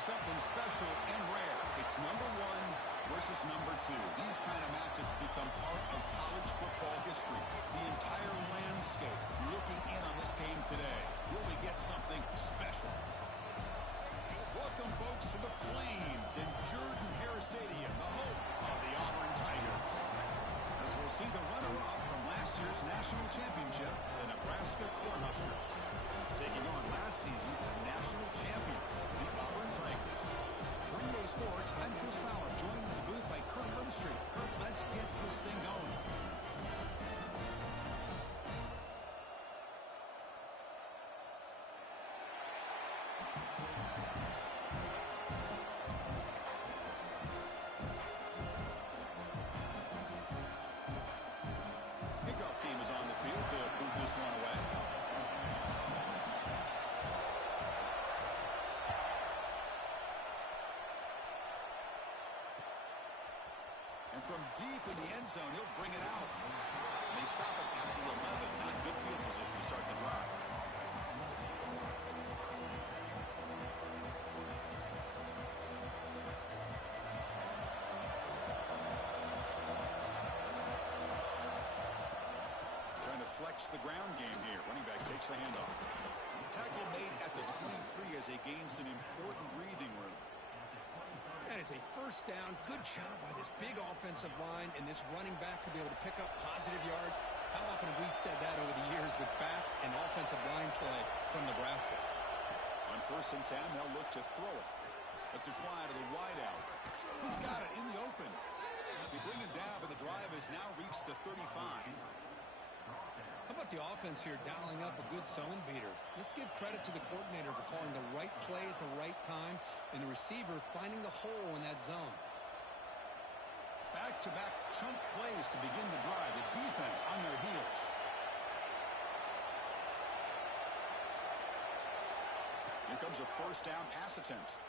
something special and rare. It's number one versus number two. These kind of matchups become part of college football history. The entire landscape looking in on this game today. Will we get something special? Welcome, folks, to the Plains in Jordan-Hare Stadium, the home of the Auburn Tigers. As we'll see the runner-up from last year's national championship, the Nebraska Cornhuskers, taking on last season's national champions, the Auburn Tigers. For EA Sports, I'm Chris Fowler, joined in the booth by Kirk Herbstreit. Kirk, let's get this thing going. Kickoff team is on the field to move this one away. And from deep in the end zone, he'll bring it out. And they stop it at the 11. Not good field position to start the drive. Trying to flex the ground game here. Running back takes the handoff. Tackle made at the 23 as they gain some important breathing room. That is a first down. Good job by this big offensive line and this running back to be able to pick up positive yards. How often have we said that over the years with backs and offensive line play from Nebraska? On 1st and 10, they'll look to throw it. Let's it fly to the wideout. He's got it in the open. They bring him down, but the drive has now reached the 35. How about the offense here dialing up a good zone beater? Let's give credit to the coordinator for calling the right play at the right time and the receiver finding the hole in that zone. Back-to-back chunk plays to begin the drive. The defense on their heels. Here comes a first down pass attempt.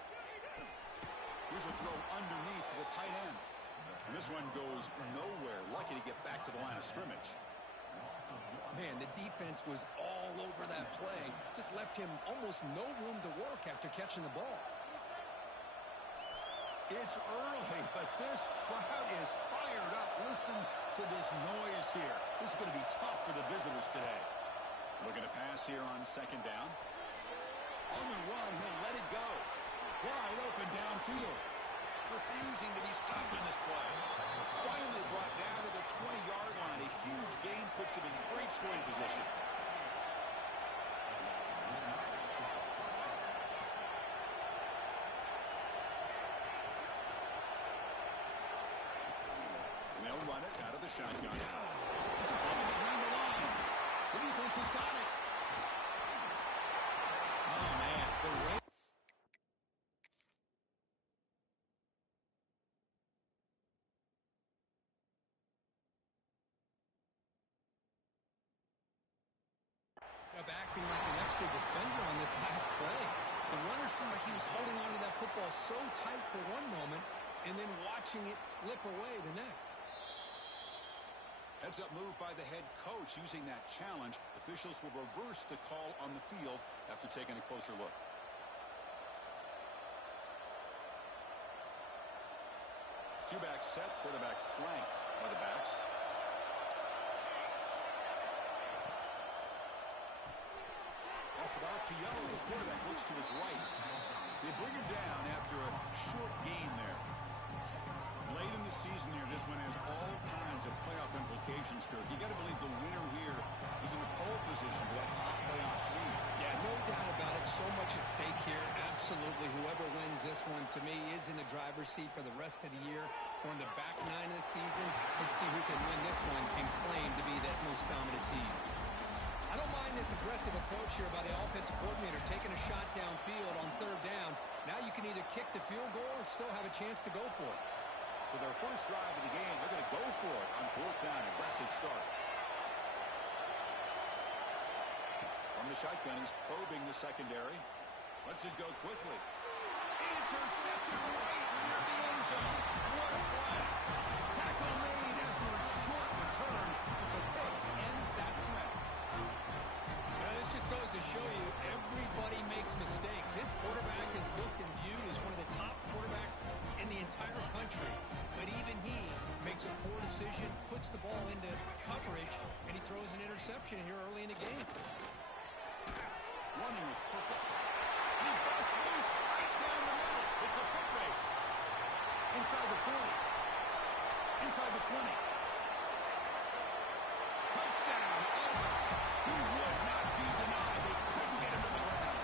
Here's a throw underneath to the tight end. And this one goes nowhere. Lucky to get back to the line of scrimmage. Man, the defense was all over that play. Just left him almost no room to work after catching the ball. It's early, but this crowd is fired up. Listen to this noise here. This is going to be tough for the visitors today. Looking to pass here on 2nd down. On the run, he'll let it go. Wide open downfield. Refusing to be stopped in this play. Finally brought down to the 20-yard line. A huge gain puts him in great scoring position. They'll run it out of the shotgun. It's a double behind the line. The defense has got it. Oh, man. The rate. Acting like an extra defender on this last play. The runner seemed like he was holding on to that football so tight for one moment and then watching it slip away the next. Heads up move by the head coach using that challenge. Officials will reverse the call on the field after taking a closer look. Two-back set, quarterback flanked by the backs. Off of RPO, the quarterback looks to his right. They bring him down after a short gain there. Late in the season here, this one has all kinds of playoff implications, Kirk. You got to believe the winner here is in a pole position for that top playoff seed. Yeah, no doubt about it. So much at stake here. Absolutely. Whoever wins this one, to me, is in the driver's seat for the rest of the year or in the back nine of the season. Let's see who can win this one and claim to be that most dominant team. I don't mind this aggressive approach here by the offensive coordinator, taking a shot downfield on 3rd down. Now you can either kick the field goal or still have a chance to go for it. So their first drive of the game, they're going to go for it on 4th down. Aggressive start. From the shotgun, he's probing the secondary. Lets it go quickly. Intercepted right near the end zone. What a play. Tackle made after a short return, but the pick ends that threat. This just goes to show you everybody makes mistakes. This quarterback is looked and viewed as one of the top quarterbacks in the entire country. But even he makes a poor decision, puts the ball into coverage, and he throws an interception here early in the game. Running with purpose. He busts loose right down the middle. It's a foot race. Inside the 40. Inside the 20. Touchdown. Over. He would not be denied. They couldn't get him to the ground.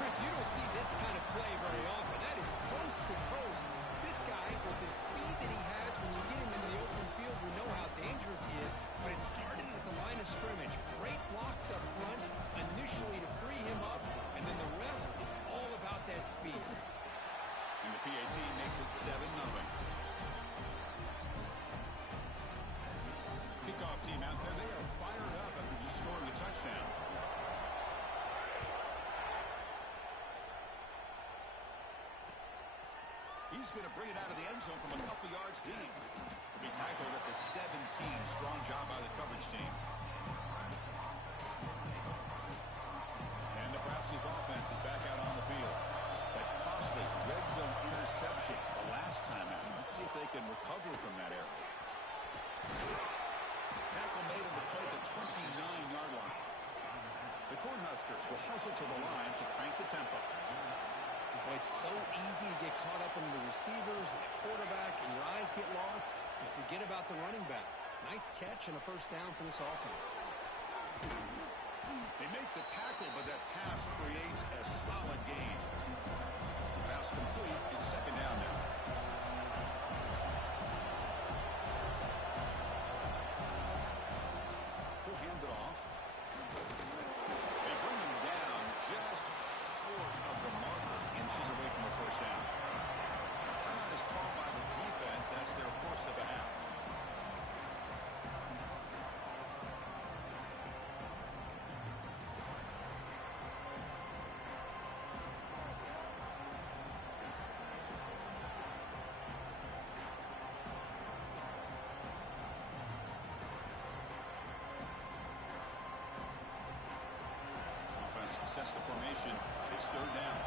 Chris, you don't see this kind of play very often. That is coast to coast. This guy, with the speed that he has, when you get him into the open field, we know how dangerous he is. But it started at the line of scrimmage. Great blocks up front initially to free him up, and then the rest is all about that speed. And the PAT makes it 7-0. Kickoff team out there, they are fired up after just scoring a touchdown. He's going to bring it out of the end zone from a couple yards deep. He'll be tackled at the 17. Strong job by the coverage team. And Nebraska's offense is back out on the field. That costly red zone interception the last time out. Let's see if they can recover from that error. Tackle made on the play at the 29-yard line. The Cornhuskers will hustle to the line to crank the tempo. Boy, it's so easy to get caught up in the receivers and the quarterback, and your eyes get lost. You forget about the running back. Nice catch and a first down for this offense. They make the tackle, but that pass creates a solid gain. Pass complete. It's second down now. He'll hand it off. They bring him down just short of the marker, inches away from the first down. Timeout is called by the defense. That's their first of the half. Sets the formation. It's third down.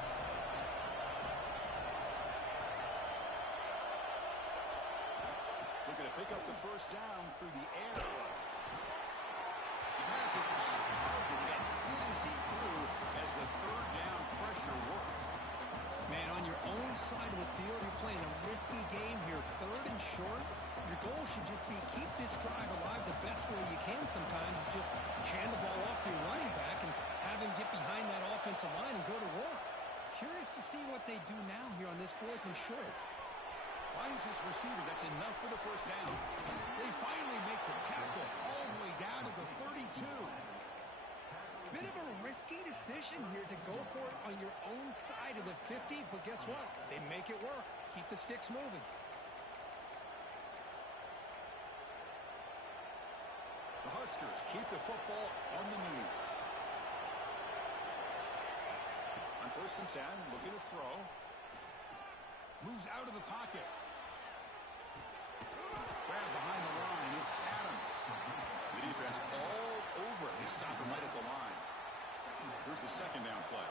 Looking to pick up the first down through the air. The pass is off target. He got hit as he threw as the third down pressure works. Man, on your own side of the field, you're playing a risky game here. Third and short. Your goal should just be keep this drive alive the best way you can sometimes is just hand the ball off to your running back and have him get behind that offensive line and go to work. Curious to see what they do now here on this fourth and short. Finds his receiver. That's enough for the first down. They finally make the tackle all the way down to the 32. Bit of a risky decision here to go for it on your own side of the 50, but guess what? They make it work. Keep the sticks moving. The Huskers keep the football on the move. On first and 10, looking to throw. Moves out of the pocket. Grab behind the line. It's Adams. The defense all over. They stop him right at the line. Here's the second down play.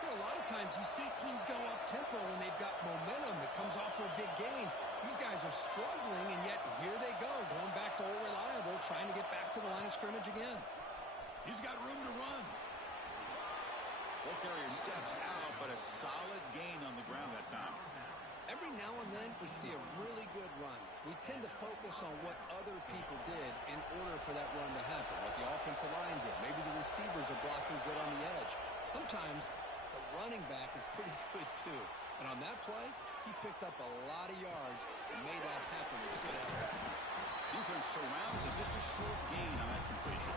You know, a lot of times you see teams go up-tempo when they've got momentum that comes off for a big gain. These guys are struggling, and yet here they go, going back to old reliable, trying to get back to the line of scrimmage again. He's got room to run. Ball carrier steps out, but a solid gain on the ground that time. Every now and then we see a really good run. We tend to focus on what other people did in order for that run to happen, like the offensive line did. Maybe the receivers are blocking good on the edge. Sometimes the running back is pretty good too. And on that play, he picked up a lot of yards and made that happen with good effort. Defense surrounds him. Just a short gain on that completion.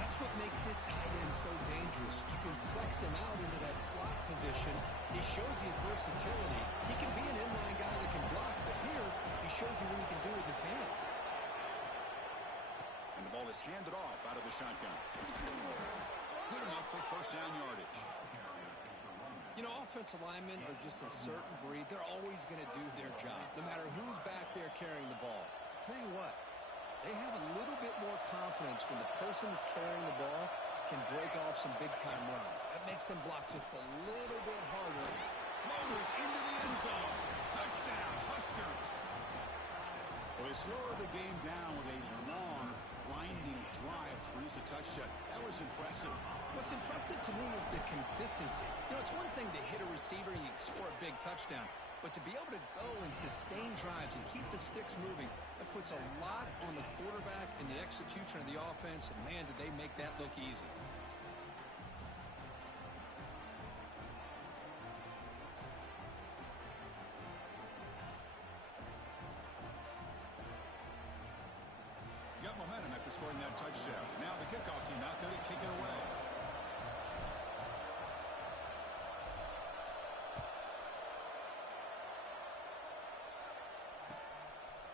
That's what makes this tight end so dangerous. You can flex him out into that slot position. He shows you his versatility. He can be an inline guy that can block, but here he shows you what he can do with his hands. And the ball is handed off out of the shotgun. Good enough for first down yardage. You know, offensive linemen are just a certain breed. They're always going to do their job, no matter who's back there carrying the ball. I'll tell you what, they have a little bit more confidence when the person that's carrying the ball can break off some big-time runs. That makes them block just a little bit harder. Floaters into the end zone. Touchdown, Huskers. Well, they slowed the game down with a long, grinding drive to produce a touchdown. That was impressive. What's impressive to me is the consistency. You know, it's one thing to hit a receiver and you score a big touchdown, but to be able to go and sustain drives and keep the sticks moving, that puts a lot on the quarterback and the execution of the offense, and man, did they make that look easy. Got momentum after scoring that touchdown. Now the kickoff team out there to kick it away.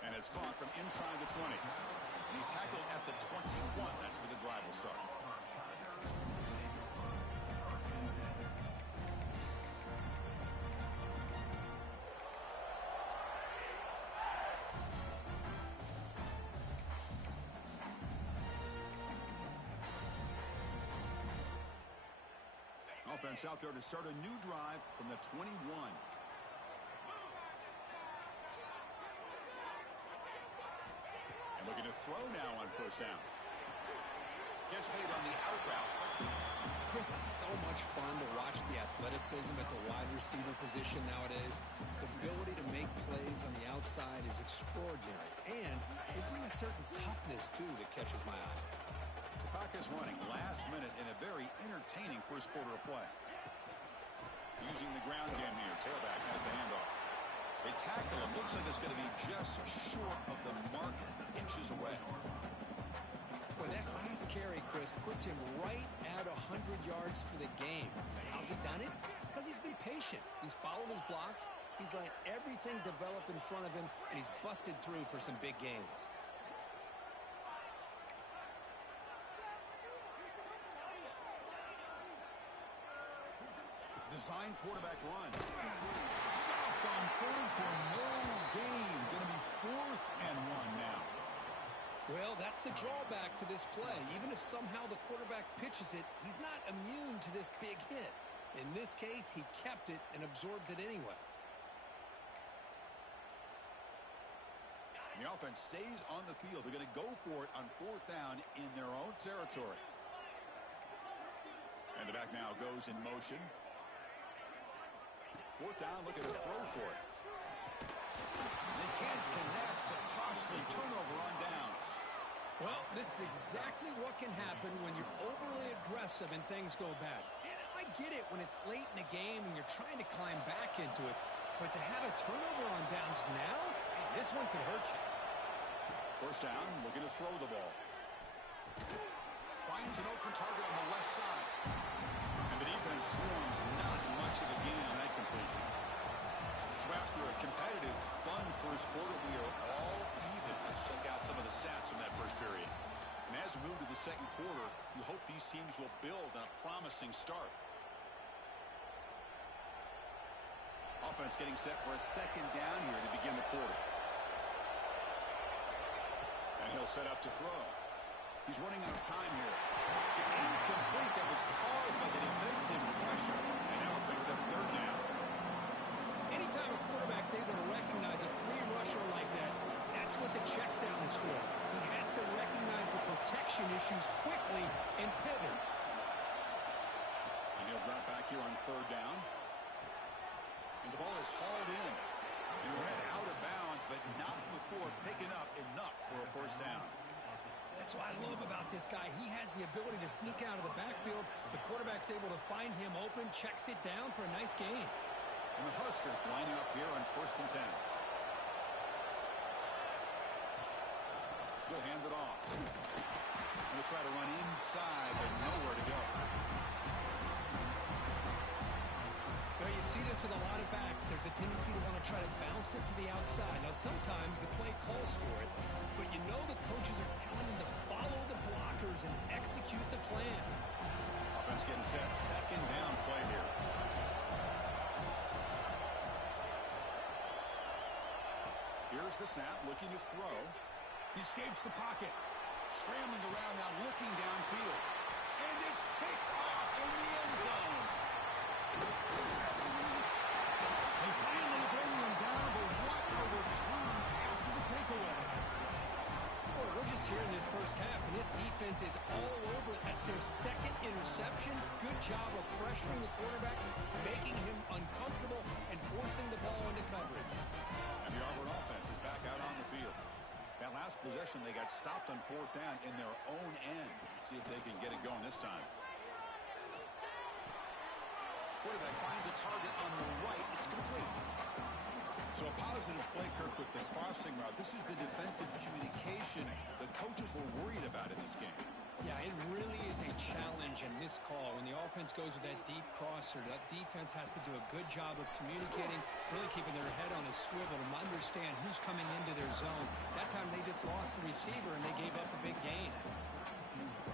And it's caught from inside the 20. And he's tackled at the 21. That's where the drive will start. Offense out there to start a new drive from the 21. And looking to throw now on first down. Catch made on the out route. Chris, it's so much fun to watch the athleticism at the wide receiver position nowadays. The ability to make plays on the outside is extraordinary. And they bring a certain toughness, too, that catches my eye. The clock is running last minute in a very entertaining first quarter of play. Using the ground game here. Tailback has the handoff. They tackle him. Looks like it's going to be just short of the mark, inches away. Boy, that last carry, Chris, puts him right at 100 yards for the game. How's he done it? Because he's been patient. He's followed his blocks. He's let everything develop in front of him, and he's busted through for some big gains. Design quarterback run. Stopped on third for no gain. Going to be 4th and 1 now. Well, that's the drawback to this play. Even if somehow the quarterback pitches it, he's not immune to this big hit. In this case, he kept it and absorbed it anyway. The offense stays on the field. They're going to go for it on 4th down in their own territory. And the back now goes in motion. 4th down, looking to throw for it. They can't connect. A costly turnover on downs. Well, this is exactly what can happen when you're overly aggressive and things go bad. And I get it when it's late in the game and you're trying to climb back into it. But to have a turnover on downs now, man, this one could hurt you. 1st down, looking to throw the ball. Finds an open target on the left side. And the defense swarms not much of a gain on that completion. So after a competitive, fun first quarter, we are all even. Let's check out some of the stats from that first period. And as we move to the second quarter, we hope these teams will build on a promising start. Offense getting set for a 2nd down here to begin the quarter. And he'll set up to throw. He's running out of time here. It's incomplete. That was caused by the defensive pressure. And now it brings up 3rd down. Anytime a quarterback's able to recognize a free rusher like that, that's what the check down is for. He has to recognize the protection issues quickly and pivot. And he'll drop back here on 3rd down. And the ball is hauled in. And read out of bounds, but not before picking up enough for a 1st down. That's what I love about this guy. He has the ability to sneak out of the backfield. The quarterback's able to find him open, checks it down for a nice gain. And the Huskers lining up here on 1st and 10. He'll hand it off. He'll try to run inside, but nowhere to go. Well, you see this with a lot of backs. There's a tendency to want to try to bounce it to the outside. Now, sometimes the play calls for it, but you know the coaches are telling them to follow the blockers and execute the plan. Offense getting set. 2nd down play here. Here's the snap, looking to throw. He escapes the pocket. Scrambling around now, looking downfield. And it's defense is all over it. That's their second interception. Good job of pressuring the quarterback, making him uncomfortable, and forcing the ball into coverage. And the Auburn offense is back out on the field. That last possession, they got stopped on fourth down in their own end. Let's see if they can get it going this time. Quarterback finds a target on the right. It's complete. So a positive play, Kirk, with the crossing route. This is the defensive communication the coaches were worried about in this game. Yeah, it really is a challenge in this call. When the offense goes with that deep crosser, that defense has to do a good job of communicating, really keeping their head on a swivel to understand who's coming into their zone. That time they just lost the receiver and they gave up a big gain.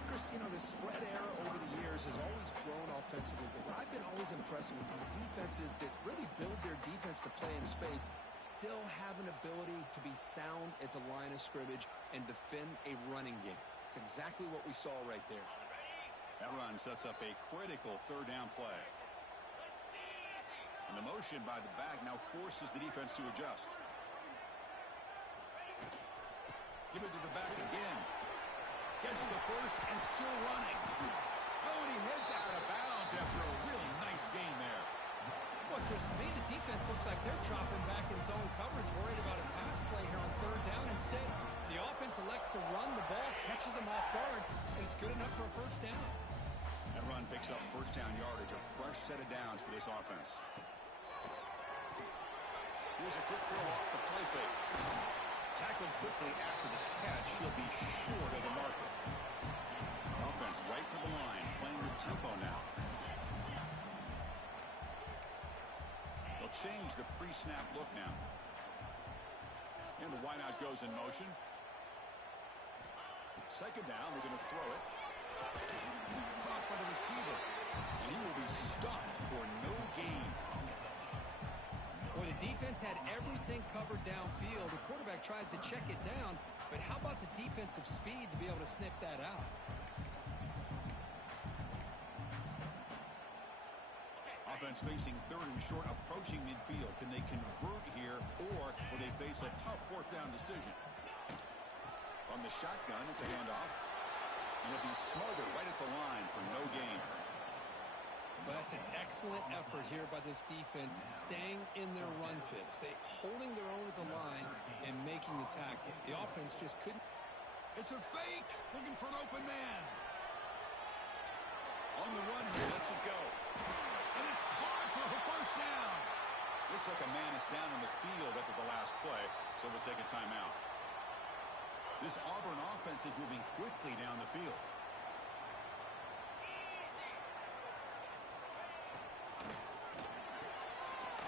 Chris, you know, the spread era over the years has always grown offensively, but what I've been always impressed with the defenses that really build their defense to play in space still have an ability to be sound at the line of scrimmage and defend a running game. It's exactly what we saw right there. That run sets up a critical third down play. And the motion by the back now forces the defense to adjust. Give it to the back again. Gets the first and still running. Oh, and he heads out of bounds after a really nice gain there. Well, Chris, to me, the defense looks like they're dropping back in zone coverage, worried about a pass play here on third down. Instead, the offense elects to run the ball, catches them off guard, and it's good enough for a first down. That run picks up first down yardage, a fresh set of downs for this offense. Here's a quick throw off the play fake. Tackled quickly after the catch. He'll be short of the marker. Offense right to the line, playing with tempo now. They'll change the pre-snap look now. And the wideout goes in motion. Second down, they're going to throw it. Caught by the receiver. And he will be stuffed for no gain. Well, the defense had everything covered downfield. The quarterback tries to check it down, but how about the defensive speed to be able to sniff that out? Offense facing third and short, approaching midfield. Can they convert here, or will they face a tough fourth down decision? On the shotgun, it's a handoff. And it'll be smothered right at the line for no gain. Well, that's an excellent effort here by this defense, staying in their run fits. They holding their own at the line and making the tackle. The offense just couldn't. It's a fake, looking for an open man. On the run here, lets it go. And it's caught for a first down. Looks like a man is down on the field after the last play, so we'll take a timeout. This Auburn offense is moving quickly down the field.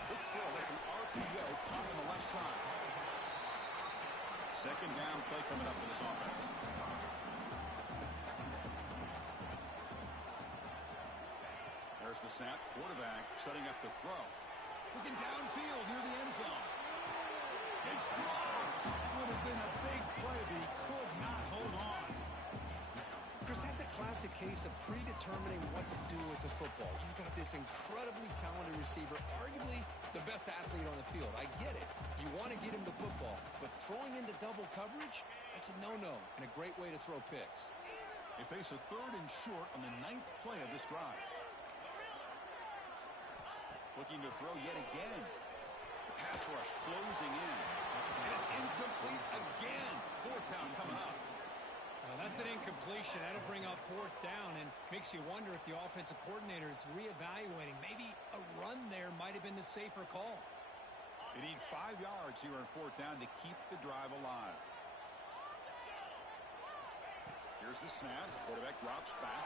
Quick throw, that's an RPO caught on the left side. Second down play coming up for this offense. There's the snap. Quarterback setting up the throw. Looking downfield near the end zone. It's dropped. Would have been a big play, but he could not hold on. Chris, that's a classic case of predetermining what to do with the football. You've got this incredibly talented receiver, arguably the best athlete on the field. I get it. You want to get him the football, but throwing into double coverage, that's a no-no and a great way to throw picks. They face a third and short on the 9th play of this drive. Looking to throw yet again. The pass rush closing in. And it's incomplete again. Fourth down coming up. Well, that's an incompletion. That'll bring up fourth down and makes you wonder if the offensive coordinator is reevaluating. Maybe a run there might have been the safer call. They need 5 yards here on fourth down to keep the drive alive. Here's the snap. Quarterback drops back.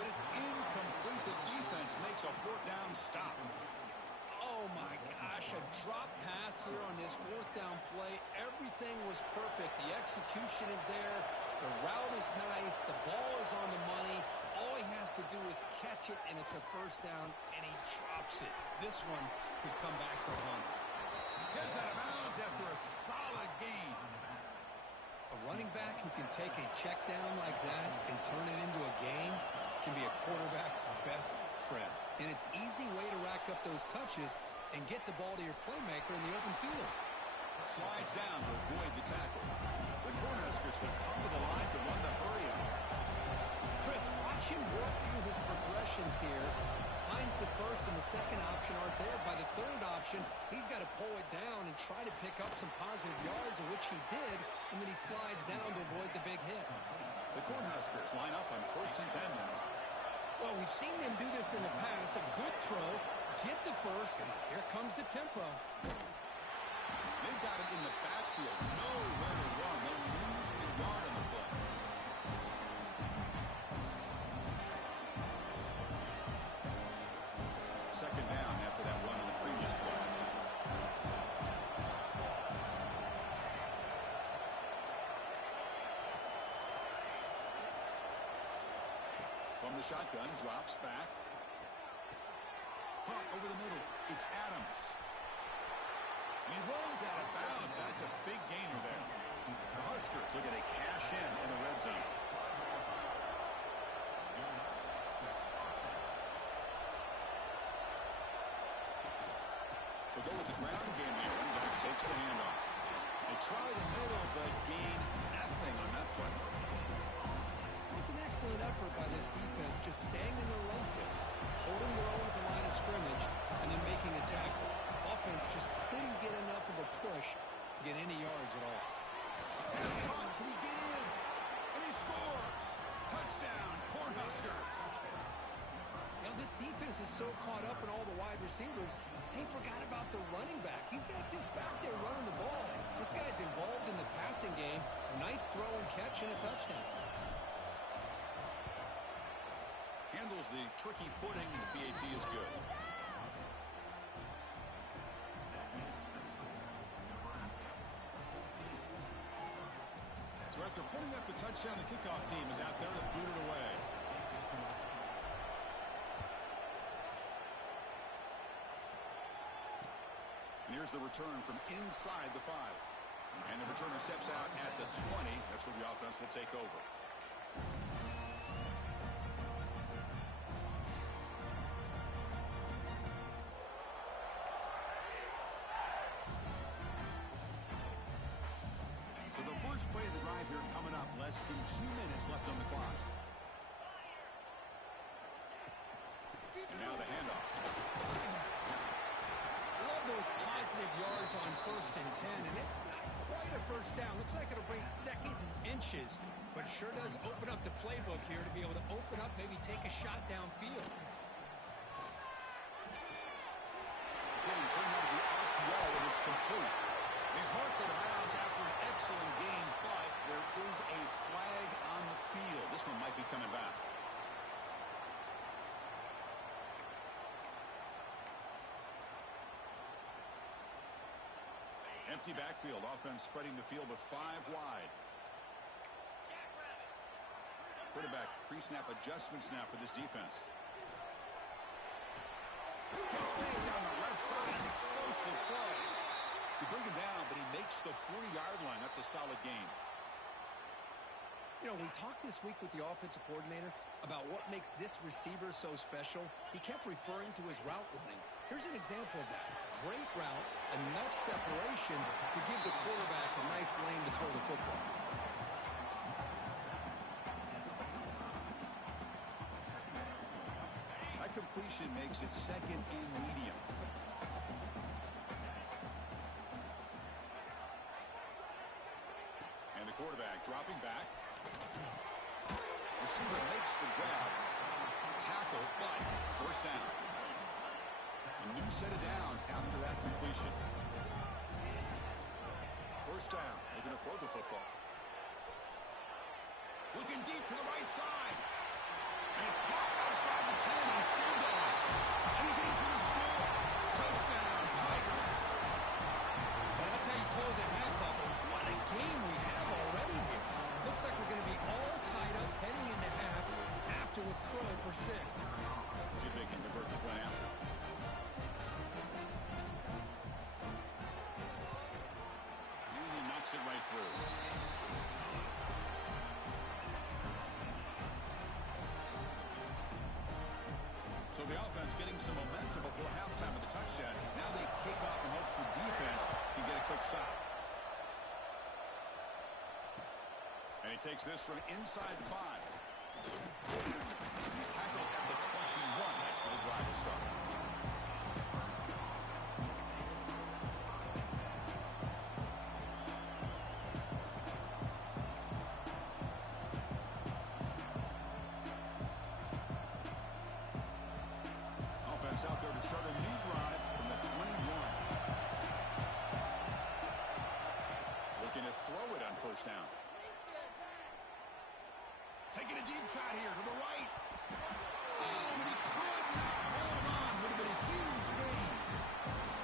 But it's incomplete. The defense makes a fourth down stop. Oh, my gosh, a drop pass here on this fourth down play. Everything was perfect. The execution is there. The route is nice. The ball is on the money. All he has to do is catch it, and it's a first down, and he drops it. This one could come back to haunt. Gets out of bounds after a solid gain. A running back who can take a check down like that and turn it into a gain can be a quarterback's best friend. And it's an easy way to rack up those touches and get the ball to your playmaker in the open field. Slides down to avoid the tackle. The corner has Cornhuskers will come to the line to run the hurry up. Chris, watch him work through his progressions here. Finds the first and the second option aren't there. By the third option, he's got to pull it down and try to pick up some positive yards, of which he did, and then he slides down to avoid the big hit. The Cornhuskers line up on 1st and 10 now. Well, we've seen them do this in the past. A good throw, get the first, and here comes the tempo. They've got it in the backfield. Nowhere to run. They'll lose a yard on the play. Second down after that run on the previous play. From the shotgun, drops back. Caught over the middle. It's Adams. And he runs out of bounds. That's a big gainer there. The Huskers looking to cash in the red zone. They'll go with the ground game here. Running back takes the handoff. They try the middle, but gain nothing on that play. It's an excellent effort by this defense, just staying in their run fits, holding their own at the line of scrimmage, and then making a tackle. Offense just couldn't get enough of a push to get any yards at all. Pass caught. Can he get in? And he scores. Touchdown, Cornhuskers. Now, this defense is so caught up in all the wide receivers, they forgot about the running back. He's not just back there running the ball. This guy's involved in the passing game. A nice throw and catch and a touchdown. Handles the tricky footing, and the PAT is good. So after putting up a touchdown, the kickoff team is out there to boot it away. And here's the return from inside the 5. And the returner steps out at the 20. That's where the offense will take over. So the first play of the drive here coming up. Less than 2 minutes left on the clock. And now the handoff. Love those positive yards on 1st and 10, and it's not quite a first down. Looks like it'll bring second and inches, but it sure does open up the playbook here to be able to open up, maybe take a shot downfield. Getting turned out of the RPO, and it's complete. He's marked out of bounds after an excellent game, but there is a flag on the field. This one might be coming back. Empty backfield. Offense spreading the field with 5 wide. Quarterback pre-snap adjustments now for this defense. Catch made down the left side. An explosive play. They bring him down, but he makes the 40-yard line. That's a solid gain. You know, we talked this week with the offensive coordinator about what makes this receiver so special. He kept referring to his route running. Here's an example of that. Great route, enough separation to give the quarterback a nice lane to throw the football. That completion makes it second and medium. And the quarterback dropping back. Receiver makes the grab. Tackle, but first down. A new set of downs after that completion. First down. They're going to throw the football. Looking deep to the right side. And it's caught outside the 10 and still going. He's in for the score. Touchdown, Tigers. Well, that's how you close a half up. What a game we have already here. Looks like we're going to be all tied up heading into half after the throw for 6. See if they can convert the play after. It right through. So the offense getting some momentum before halftime of the touchdown. Now they kick off in hopes the defense can get a quick stop. takes this from inside the 5. He's tackled at the 21. That's where the drive will start. Offense out there to start a new drive from the 21. Looking to throw it on first down. Taking a deep shot here to the right. Oh, and he could not hold on. Would have been a huge gain.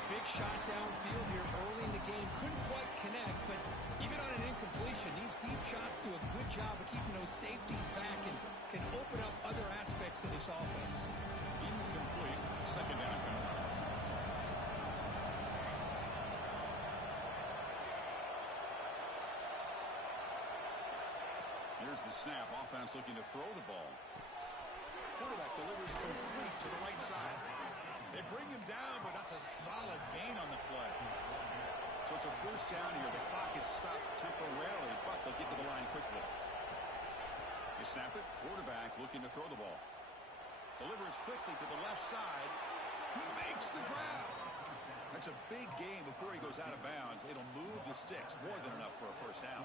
Big shot downfield here early in the game. Couldn't quite connect, but even on an incompletion, these deep shots do a good job of keeping those safeties back and can open up other aspects of this offense. Incomplete. Second down coming up. Here's the snap. Offense looking to throw the ball. Quarterback delivers complete to the right side. They bring him down, but that's a solid gain on the play. So it's a first down here. The clock is stopped temporarily, but they'll get to the line quickly. They snap it. Quarterback looking to throw the ball. Delivers quickly to the left side. He makes the grab. That's a big gain before he goes out of bounds. It'll move the sticks. More than enough for a first down.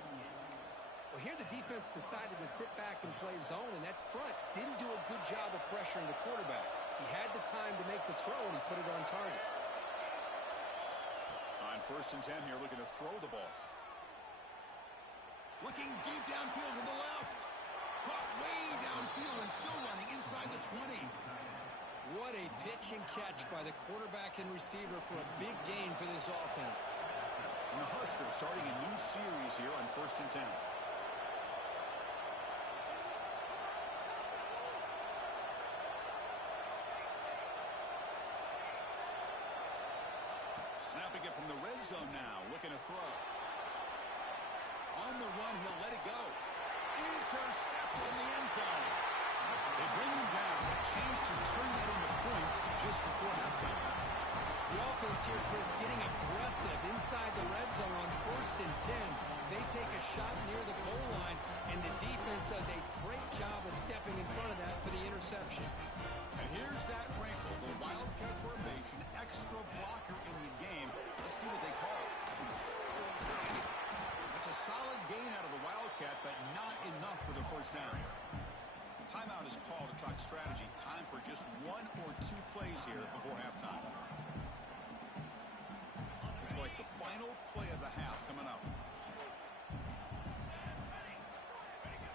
Well, here the defense decided to sit back and play zone, and that front didn't do a good job of pressuring the quarterback. He had the time to make the throw, and he put it on target. On first and 10 here, looking to throw the ball. Looking deep downfield to the left. Caught way downfield and still running inside the 20. What a pitch and catch by the quarterback and receiver for a big gain for this offense. And the Huskers starting a new series here on first and 10. Snapping it from the red zone now, looking to throw. On the run, he'll let it go. Intercepted in the end zone. They bring him down. A chance to turn that into points just before halftime. The offense here, Chris, getting aggressive inside the red zone on first and 10. They take a shot near the goal line, and the defense does a great job of stepping in front of that for the interception. And here's that wrinkle, the Wildcat formation, extra blocker in the game. Let's see what they call. It's a solid gain out of the Wildcat, but not enough for the first down. Timeout is called to talk strategy. Time for just 1 or 2 plays here before halftime. Looks like the final play of the half coming up.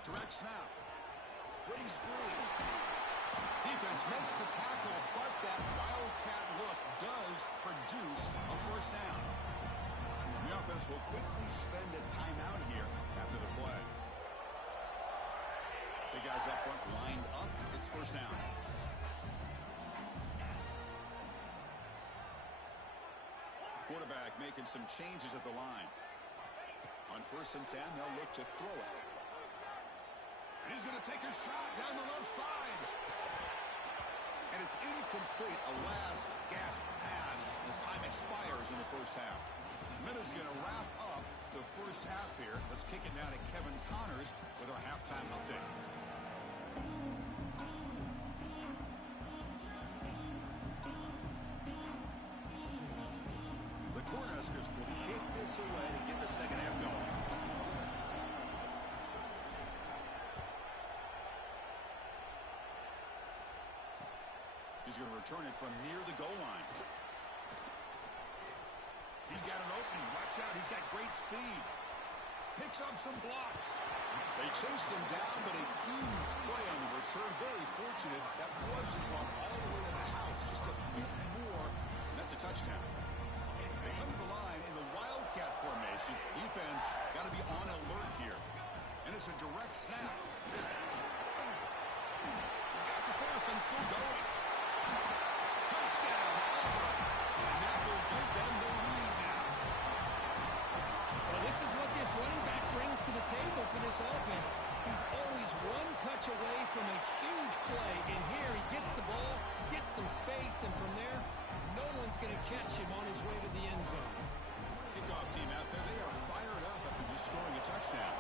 Direct snap. Rings free. Defense makes the tackle, but that Wildcat look does produce a first down. The offense will quickly spend a timeout here after the play. Big guys up front lined up. It's first down. Quarterback making some changes at the line. On first and 10, they'll look to throw it. And he's going to take a shot down the left side. And it's incomplete. A last gasp pass as time expires in the first half. Minutes going to wrap up the first half here. Let's kick it now to Kevin Connors with our halftime update. The Cornhuskers will kick this away to get the second half going. He's going to return it from near the goal line. He's got an opening. Watch out. He's got great speed. Picks up some blocks. They chase him down, but a huge play on the return. Very fortunate that wasn't run all the way to the house. Just a bit more, and that's a touchdown. They come to the line in the Wildcat formation. Defense got to be on alert here. And it's a direct snap. He's got the first and still going. Touchdown, Auburn. And that will give them the lead now. Well, this is what this running back brings to the table for this offense. He's always one touch away from a huge play. And here he gets the ball, gets some space, and from there, no one's going to catch him on his way to the end zone. Kickoff team out there, they are fired up after just scoring a touchdown.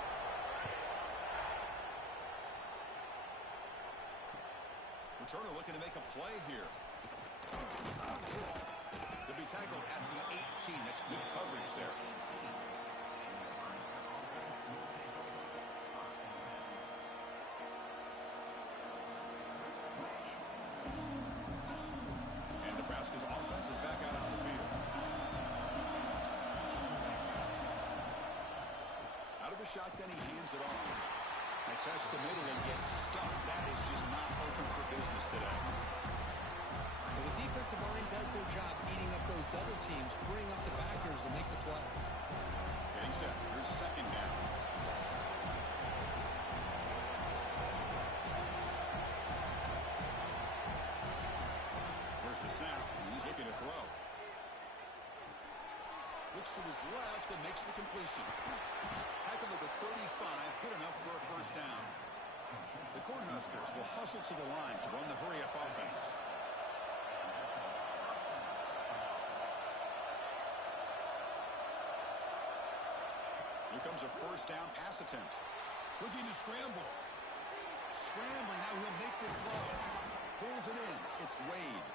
Returner looking to make a play here. To be tackled at the 18. That's good coverage there. And Nebraska's offense is back out on the field. Out of the shotgun, he hands it off. They test the middle and get stuck. That is just not open for business today. Well, the defensive line does their job eating up those double teams, freeing up the backers to make the play. Getting set. Here's second down. Where's the snap? He's looking to throw. Looks to his left and makes the completion. Tackle at the 35, good enough for a first down. The Cornhuskers will hustle to the line to run the hurry-up offense. Here comes a first down pass attempt. Looking to scramble. Scrambling, now he'll make the throw. Pulls it in. It's Wade.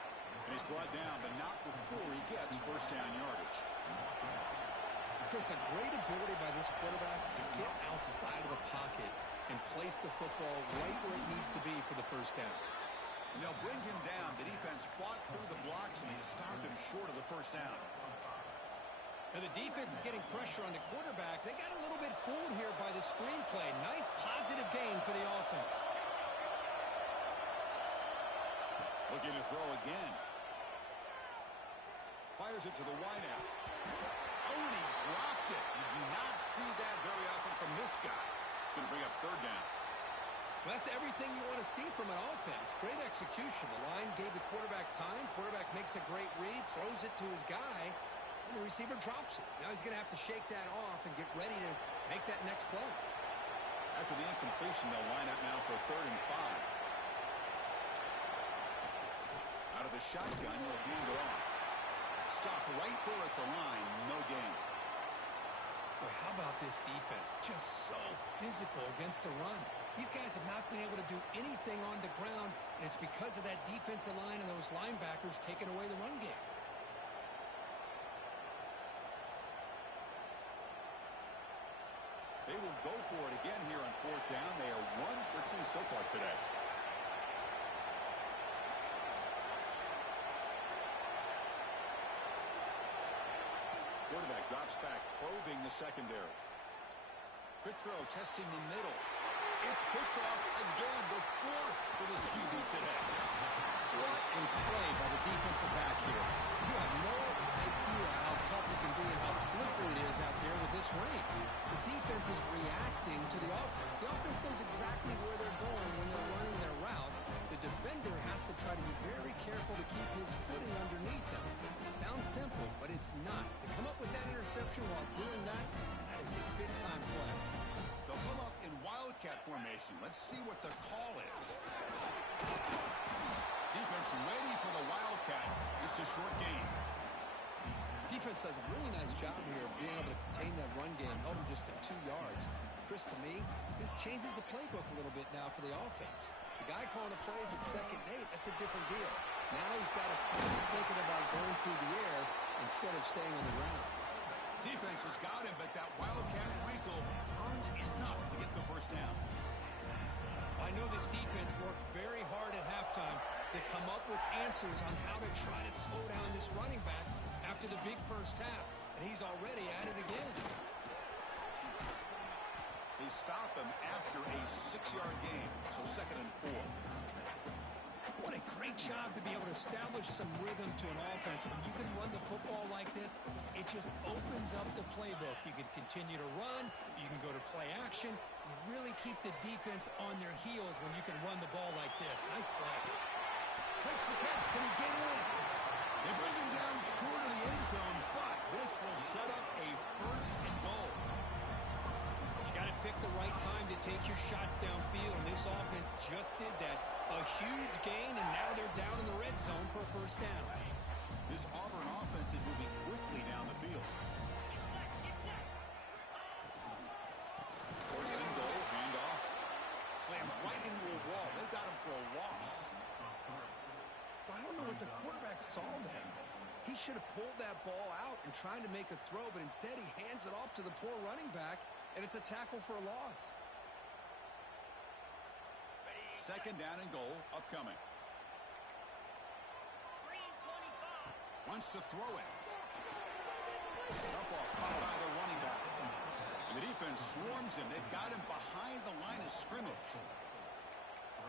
And he's brought down, but not before he gets first down yardage. Chris, a great ability by this quarterback to get outside of the pocket and place the football right where it needs to be for the first down. They'll bring him down. The defense fought through the blocks, and they stopped him short of the first down. And the defense is getting pressure on the quarterback. They got a little bit fooled here by the screenplay. Nice positive gain for the offense. Looking to throw again. Fires it to the wideout. Oh, and he dropped it. You do not see that very often from this guy. It's going to bring up third down. Well, that's everything you want to see from an offense. Great execution. The line gave the quarterback time. Quarterback makes a great read, throws it to his guy, and the receiver drops it. Now he's going to have to shake that off and get ready to make that next play. After the incompletion, they'll line up now for 3rd and 5. Out of the shotgun, he'll hand it off. Stop right there at the line. No gain. Boy, how about this defense? Just so physical against the run. These guys have not been able to do anything on the ground, and it's because of that defensive line and those linebackers taking away the run game. They will go for it again here on 4th down. They are 1 for 2 so far today. Quarterback drops back, probing the secondary. Quick throw, testing the middle. It's picked off again, the 4th for this QB today. What a play by the defensive back here. You have no idea how tough it can be and how slippery it is out there with this rain. The defense is reacting to the offense. The offense knows exactly where they're going when they're running their route. The defender has to try to be very careful to keep his footing underneath him. Sounds simple, but it's not. They come up with that interception while doing that, and that is a big-time play. They'll come up in Wildcat formation. Let's see what the call is. Defense ready for the Wildcat. Just a short gain. Defense does a really nice job here of being able to contain that run game, held him just to 2 yards. Chris, to me, this changes the playbook a little bit now for the offense. The guy calling the plays at 2nd and 8, that's a different deal. Now he's got to be thinking about going through the air instead of staying on the ground. Defense has got him, but that Wildcat wrinkle earns enough to get the first down. I know this defense worked very hard at halftime to come up with answers on how to try to slow down this running back after the big first half, and he's already at it again. They stop him after a 6-yard gain, so 2nd and 4. What a great job to be able to establish some rhythm to an offense. When you can run the football like this, it just opens up the playbook. You can continue to run. You can go to play action. You really keep the defense on their heels when you can run the ball like this. Nice play. Makes the catch. Can he get in? They bring him down short of the end zone, but this will set up a 1st and goal. You got to pick the right time to take your shots downfield, and this offense just did that. A huge gain, and now they're down in the red zone for a first down. This Auburn offense is moving quickly down the field. 1st and goal, handoff. Slams right into a wall. They've got him for a loss. but the quarterback saw them. He should have pulled that ball out and tried to make a throw, but instead he hands it off to the poor running back, and it's a tackle for a loss. Second down and goal upcoming. Wants to throw it. Dump off caught by the running back. And the defense swarms him. They've got him behind the line of scrimmage.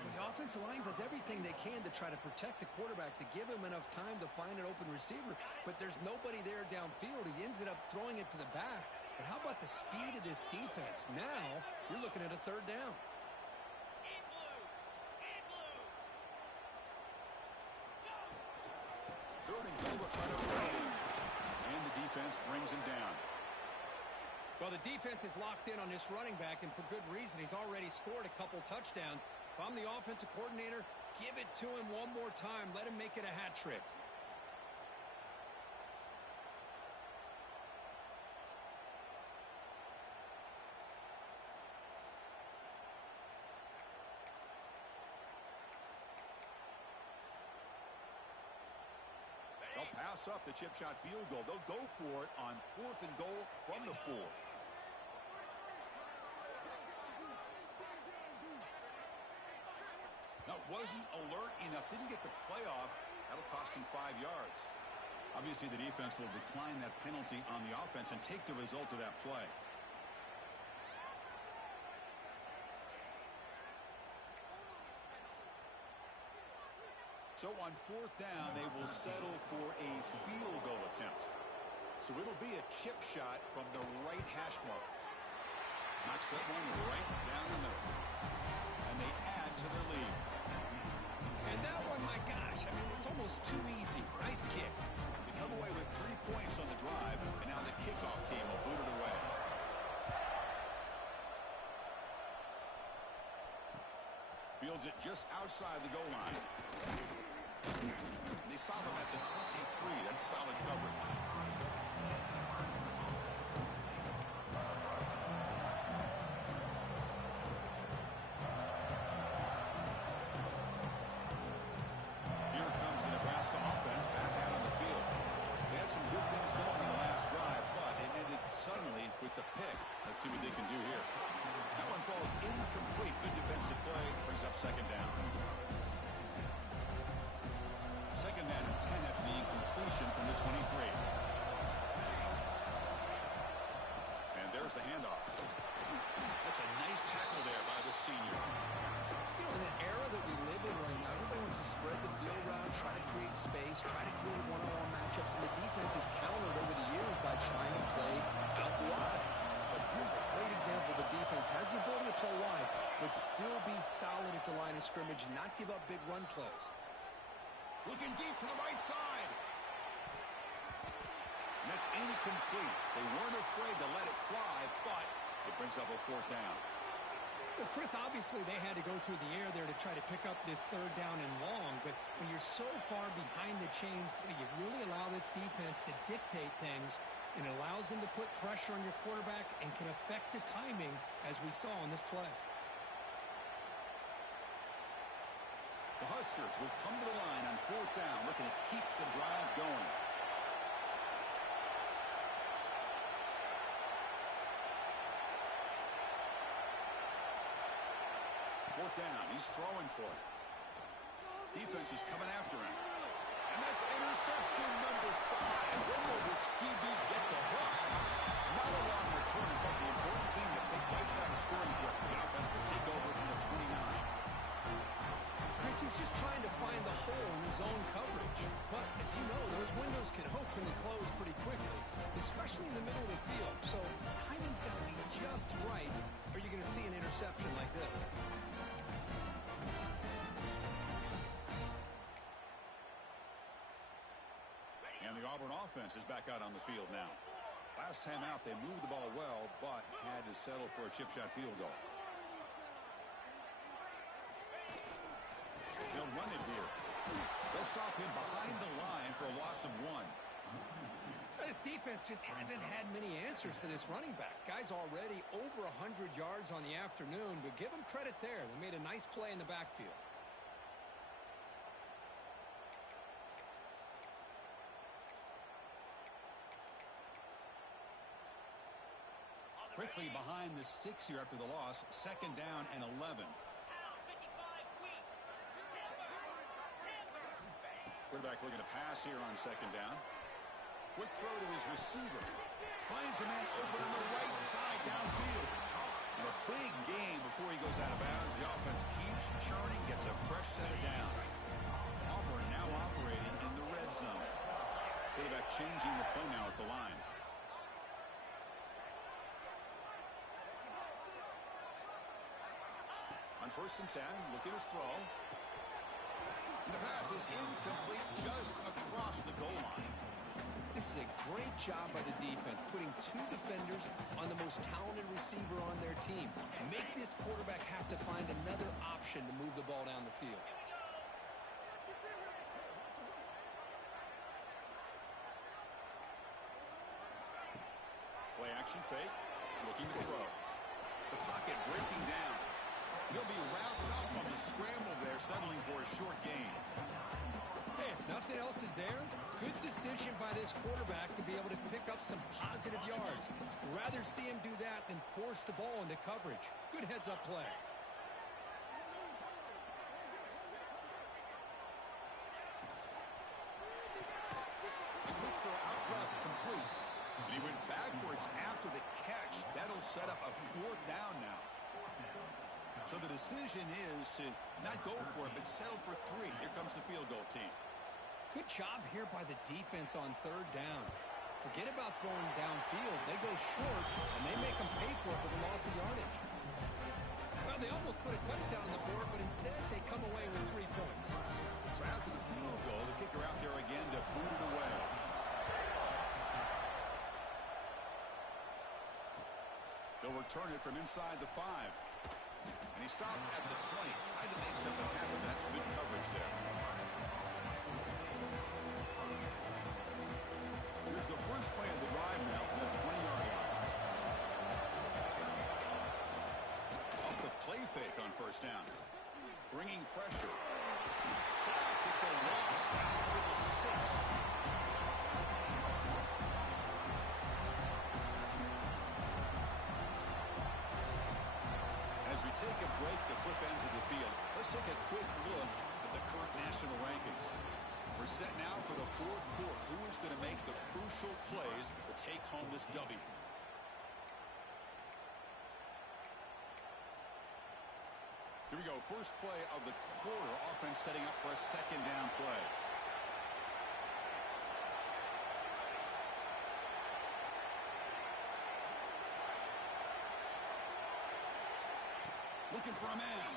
The offensive line does everything they can to try to protect the quarterback, to give him enough time to find an open receiver, but there's nobody there downfield. He ends up throwing it to the back. But how about the speed of this defense? Now you're looking at a third down. Third and goal, try to run it. And the defense brings him down. Well, the defense is locked in on this running back, and for good reason. He's already scored a couple touchdowns. If I'm the offensive coordinator, give it to him one more time. Let him make it a hat trick. They'll pass up the chip shot field goal. They'll go for it on 4th and goal from the 4. Now, wasn't alert enough. Didn't get the playoff. That'll cost him 5 yards. Obviously, the defense will decline that penalty on the offense and take the result of that play. So on 4th down, they will settle for a field goal attempt. So it'll be a chip shot from the right hash mark. Knocks that one right down the middle. And they add to their lead. And that one, my gosh, I mean, it's almost too easy. Nice kick. They come away with 3 points on the drive, and now the kickoff team will boot it away. Fields it just outside the goal line. They stop him at the 23. That's solid coverage. Here comes the Nebraska offense back out on the field. They had some good things going on the last drive, but it ended suddenly with the pick. Let's see what they can do here. That one falls incomplete. Good defensive play. Brings up second down. Second down and 10 after the incompletion from the 23. And there's the handoff. That's a nice tackle there by the senior. You know, in the era that we live in right now, everybody wants to spread the field around, try to create space, try to create one-on-one matchups, and the defense is countered over the years by trying to play out wide. But here's a great example. The defense has the ability to play wide, but still be solid at the line of scrimmage and not give up big run plays. Looking deep to the right side. And that's incomplete. They weren't afraid to let it fly, but it brings up a 4th down. Well, Chris, obviously they had to go through the air there to try to pick up this 3rd down and long, but when you're so far behind the chains, you really allow this defense to dictate things, and it allows them to put pressure on your quarterback and can affect the timing, as we saw on this play. The Huskers will come to the line on 4th down, looking to keep the drive going. Fourth down, he's throwing for it. Defense is coming after him. And that's interception number 5. When will this QB get the hook? Not a long return, but the important thing that they wipes out a scoring threat. The offense will take over from the 29. Chris, he's just trying to find the hole in his own coverage. But, as you know, those windows can open and close pretty quickly, especially in the middle of the field. So, timing's got to be just right, or you're going to see an interception like this. And the Auburn offense is back out on the field now. Last time out, they moved the ball well, but had to settle for a chip shot field goal. They'll run it here. They'll stop him behind the line for a loss of 1. This defense just hasn't had many answers for this running back. Guy's already over 100 yards on the afternoon, but give him credit there. They made a nice play in the backfield. Quickly behind the sticks here after the loss. Second down and 11. Quarterback looking to pass here on second down. Quick throw to his receiver. Finds a man open on the right side downfield. And a big game before he goes out of bounds. The offense keeps churning, gets a fresh set of downs. Auburn now operating in the red zone. Quarterback changing the play now at the line. On 1st and 10, looking to throw. And the pass is incomplete just across the goal line. This is a great job by the defense, putting 2 defenders on the most talented receiver on their team. Make this quarterback have to find another option to move the ball down the field. Play action fake, looking to throw. The pocket breaking down. He'll be wrapped up on the scramble there, settling for a short gain. Hey, if nothing else is there, good decision by this quarterback to be able to pick up some positive yards. Rather see him do that than force the ball into coverage. Good heads-up play. Quick throw out left, complete. And he went backwards after the catch. That'll set up a 4th down now. So the decision is to not go for it, but settle for 3. Here comes the field goal team. Good job here by the defense on 3rd down. Forget about throwing downfield. They go short, and they make them pay for it with a loss of yardage. Well, they almost put a touchdown on the board, but instead they come away with 3 points. So after the field goal, the kicker out there again to boot it away. They'll return it from inside the 5. And he stopped at the 20, tried to make something happen. That's good coverage there. Here's the first play of the drive now from the 20-yard line. Off the play fake on 1st down. Bringing pressure. Sacked. It's a loss back to the 6. As we take a break to flip ends of the field, let's take a quick look at the current national rankings. We're set now for the 4th quarter. Who is going to make the crucial plays to take home this W? Here we go. First play of the quarter. Offense setting up for a 2nd down play. Looking for a man.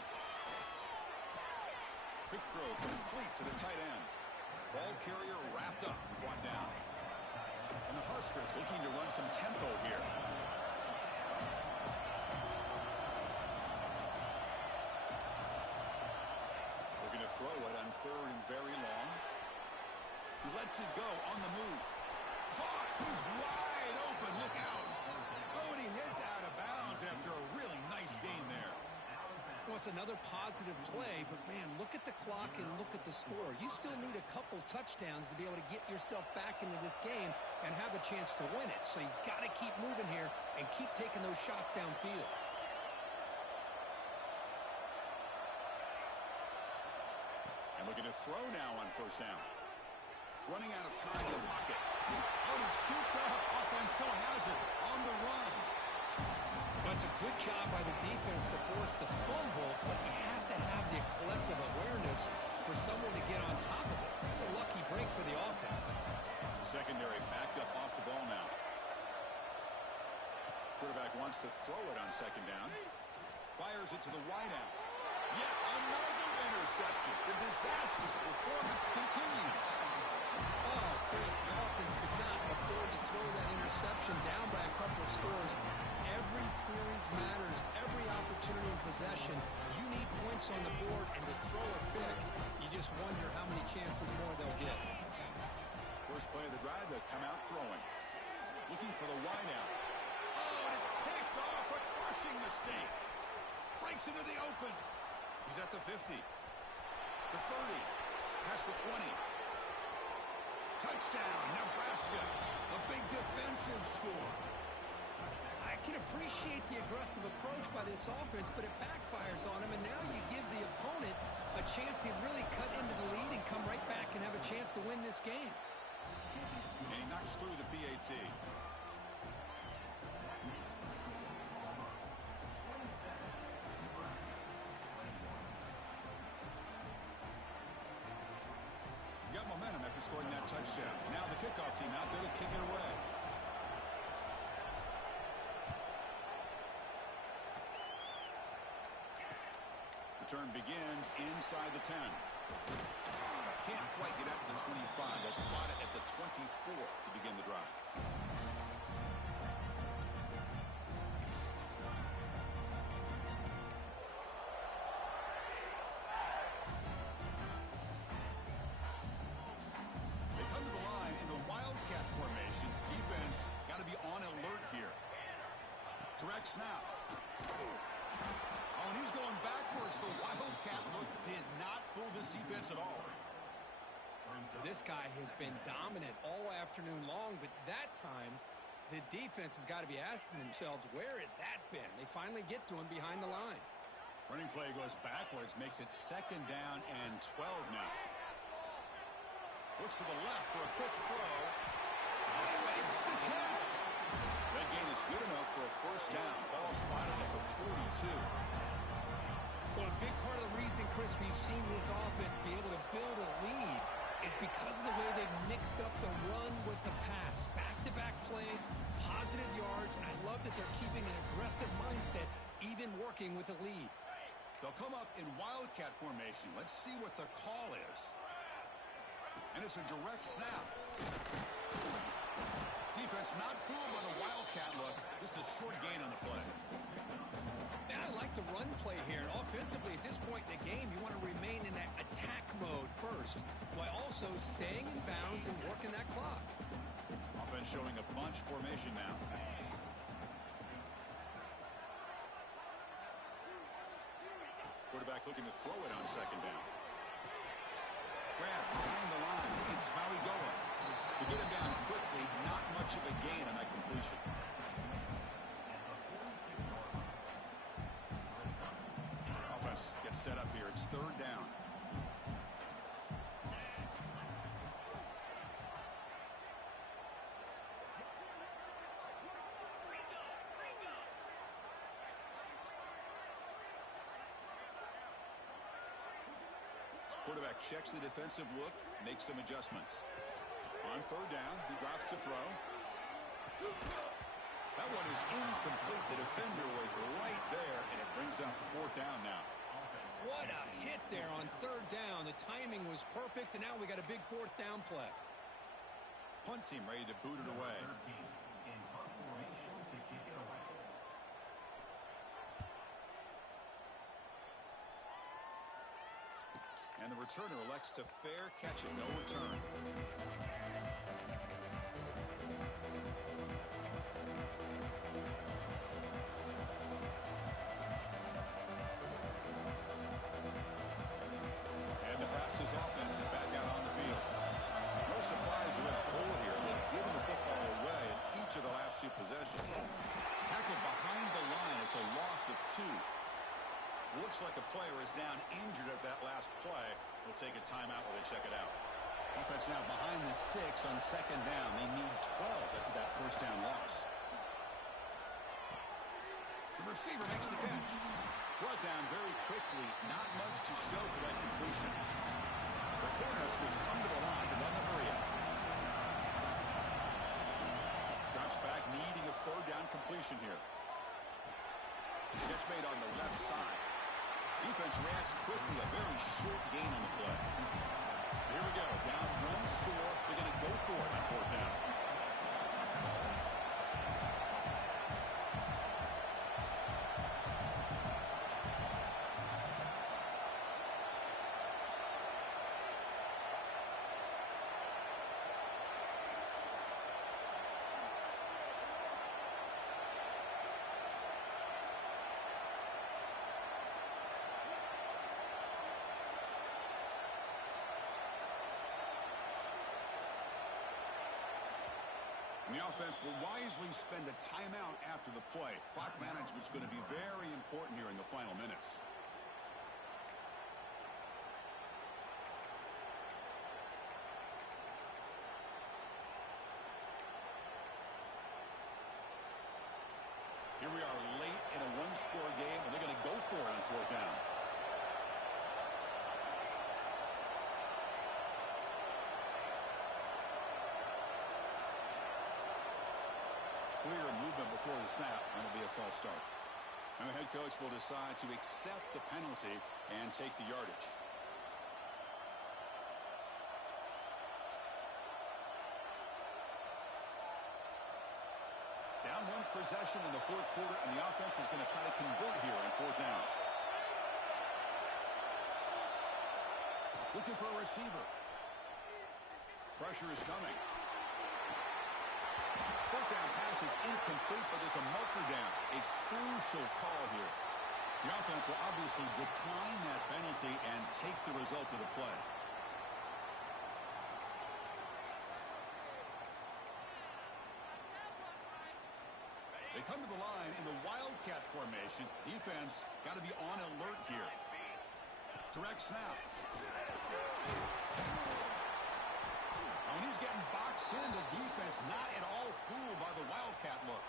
Quick throw complete to the tight end. Ball carrier wrapped up, brought down. And the Huskers looking to run some tempo here. Looking to throw it on 3rd and very long. He lets it go on the move. Caught. He's wide open. Look out. Oh, and he heads out of bounds after a really nice game there. Well, it's another positive play, but, man, look at the clock and look at the score. You still need a couple touchdowns to be able to get yourself back into this game and have a chance to win it. So you got to keep moving here and keep taking those shots downfield. And looking to throw now on 1st down. Running out of time in the pocket. Oh, he scooped up. Offense still has it on the run. That's a good job by the defense to force the fumble, but you have to have the collective awareness for someone to get on top of it. It's a lucky break for the offense. Secondary backed up off the ball now. Quarterback wants to throw it on 2nd down. Fires it to the wideout. Yet another interception. The disastrous performance continues. Oh, Chris, the offense could not afford to throw that interception down by a couple of scores. Every series matters. Every opportunity in possession. You need points on the board, and to throw a pick, you just wonder how many chances more they'll get. First play of the drive, they'll come out throwing. Looking for the wideout. Oh, and it's picked off. A crushing mistake. Breaks into the open. He's at the 50. The 30. Past the 20. Touchdown, Nebraska. A big defensive score. I can appreciate the aggressive approach by this offense, but it backfires on him, and now you give the opponent a chance to really cut into the lead and come right back and have a chance to win this game. And he knocks through the PAT. Got momentum after scoring that touchdown. Now the kickoff team out there to kick it away. Return begins inside the 10. Can't quite get out to the 25. They'll spot it at the 24 to begin the drive. They come to the line in the Wildcat formation. Defense got to be on alert here. Direct snap. Oh, and he's going backwards. The Wildcat look did not fool this defense at all. This guy has been dominant all afternoon long, but that time, the defense has got to be asking themselves, where has that been? They finally get to him behind the line. Running play goes backwards, makes it 2nd down and 12 now. Looks to the left for a quick throw. He makes the catch. That gain is good enough for a 1st down. Ball spotted at the 42. Well, a big part of the reason, Chris, we've seen this offense be able to build a lead is because of the way they've mixed up the run with the pass. Back-to-back plays, positive yards, and I love that they're keeping an aggressive mindset, even working with a lead. They'll come up in Wildcat formation. Let's see what the call is. And it's a direct snap. Defense not fooled by the Wildcat look. Just a short gain on the play. Now I like the run play here. Offensively, at this point in the game, you want to remain in that attack mode first, while also staying in bounds and working that clock. Offense showing a bunch formation now. Quarterback looking to throw it on 2nd down. Grab behind the line. It's Maui going. To get him down quickly, not much of a gain on that completion. Offense gets set up here. It's 3rd down. Quarterback checks the defensive look, makes some adjustments. On 3rd down, he drops to throw. That one is incomplete. The defender was right there, and it brings up 4th down now. What a hit there on 3rd down. The timing was perfect, and now we got a big 4th down play. Punt team ready to boot it away. And the returner elects to fair catch it, no return. And Nebraska's offense is back out on the field. No surprise they're in a hole here. They've given the football away in each of the last 2 possessions. Tackled behind the line. It's a loss of 2. Looks like a player is down injured at that last play. We'll take a timeout while they check it out. Offense now behind the 6 on 2nd down. They need 12 after that 1st down loss. The receiver makes the catch. Brought down very quickly. Not much to show for that completion. The Cornhuskers come to the line to run the hurry up. Drops back, needing a 3rd down completion here. Catch made on the left side. Defense reacts quickly. A very short gain on the play. So here we go. Down 1 score. They're going to go for it on 4th down. And the offense will wisely spend a timeout after the play. Clock management's going to be very important here in the final minutes. Here we are late in a one-score game, and they're going to go for it on fourth down. Clear movement before the snap, and it'll be a false start. And the head coach will decide to accept the penalty and take the yardage. Down one possession in the fourth quarter, and the offense is going to try to convert here on fourth down. Looking for a receiver. Pressure is coming. Fourth down pass is incomplete, but there's a marker down. A crucial call here. The offense will obviously decline that penalty and take the result of the play. They come to the line in the Wildcat formation. Defense got to be on alert here. Direct snap. Now when he's getting boxed in, the defense not at all fooled by the Wildcat look.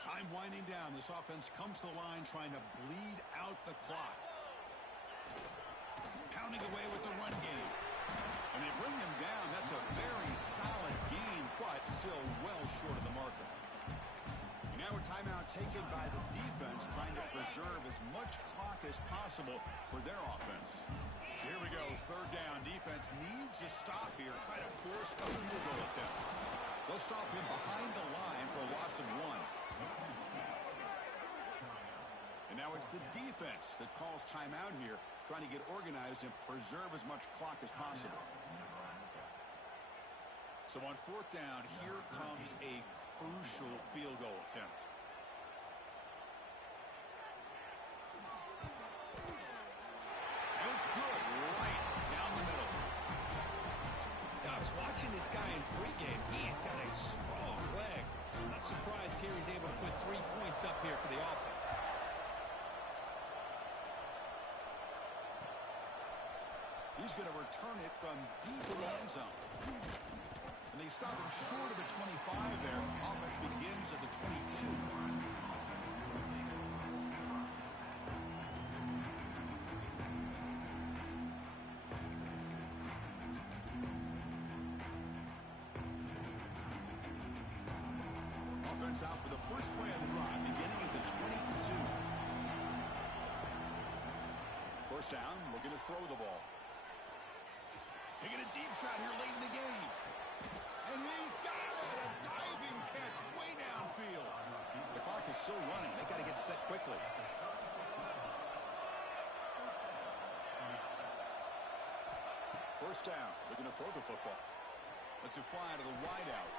Time winding down. This offense comes to the line trying to bleed out the clock. Pounding away with the run game. And they bring him down. That's a very solid game, but still well short of the marker. And now a timeout taken by the defense trying to preserve as much clock as possible for their offense. So here we go. Third down. Defense needs a stop here. Try to force a field goal attempt. They'll stop him behind the line for a loss of 1. And now it's the defense that calls timeout here, trying to get organized and preserve as much clock as possible. So on fourth down, here comes a crucial field goal attempt. And it's good, right down the middle. Now, I was watching this guy in pregame. He's got a strong leg. I'm not surprised here he's able to put 3 points up here for the offense. He's going to return it from deep in the end zone. And they stop him short of the 25 there. Offense begins at the 22. Offense out for the first play of the drive, beginning at the 22. First down, looking to throw the ball. Taking a deep shot here late in the game. And he's got it! A diving catch way downfield. The clock is still running. They got to get set quickly. First down. Looking to throw the football. Lets it fly to the wideout.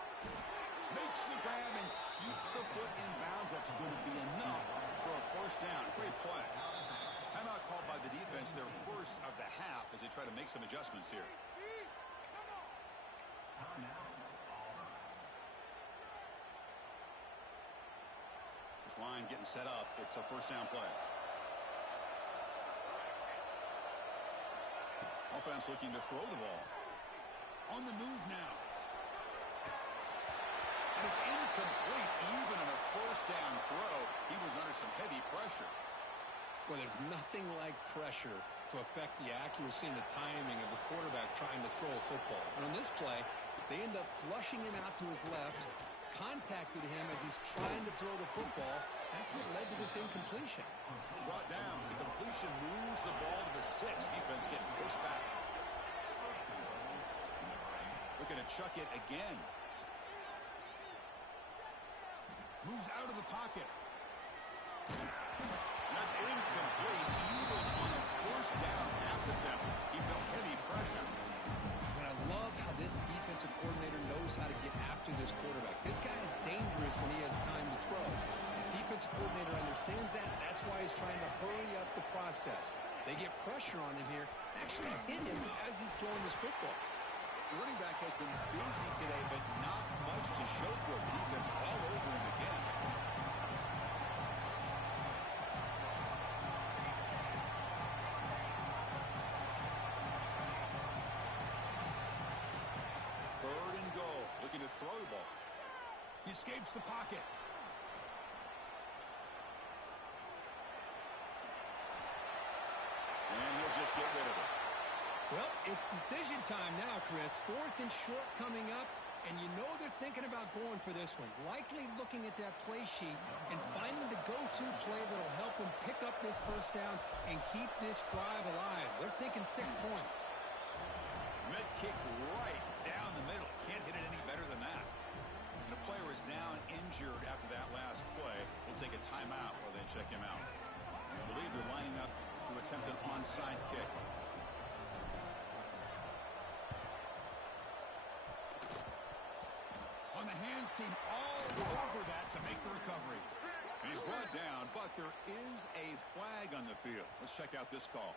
Makes the grab and keeps the foot in bounds. That's going to be enough for a first down. Great play. Timeout called by the defense, their first of the half, as they try to make some adjustments here. This line getting set up. It's a first down play. Offense looking to throw the ball. On the move now. And it's incomplete. Even on a first down throw, he was under some heavy pressure. Well, there's nothing like pressure to affect the accuracy and the timing of the quarterback trying to throw a football. And on this play, they end up flushing him out to his left, contacted him as he's trying to throw the football. That's what led to this incompletion. Brought down. The completion moves the ball to the 6. Defense getting pushed back. Looking to chuck it again. Moves out of the pocket. That's incomplete. Even on a first down pass attempt, he felt heavy pressure. And I love how this defensive coordinator knows how to get after this quarterback. This guy is dangerous when he has time to throw. The defensive coordinator understands that. That's why he's trying to hurry up the process. They get pressure on him here, actually hit him as he's throwing this football. The running back has been busy today, but not much to show for it. The defense all over him again. Third and goal. Looking to throw the ball. He escapes the pocket. And he'll just get rid of it. Well, it's decision time now, Chris. 4th and short coming up, and you know they're thinking about going for this one. Likely looking at that play sheet and finding the go-to play that'll help them pick up this first down and keep this drive alive. They're thinking 6 points. Mid kick right down the middle. Can't hit it any better than that. And the player is down injured after that last play. We'll take a timeout while they check him out. I believe they're lining up to attempt an onside kick. On the hands team all over that to make the recovery. And he's brought down, but there is a flag on the field. Let's check out this call.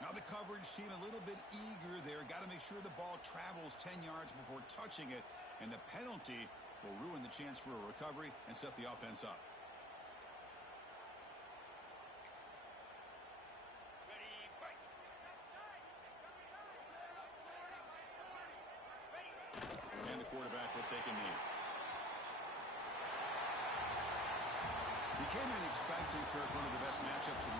Now the coverage seemed a little bit eager there. Got to make sure the ball travels 10 yards before touching it. And the penalty will ruin the chance for a recovery and set the offense up. And the quarterback will take a knee. You came in expecting, Kirk, one of the best matchups of the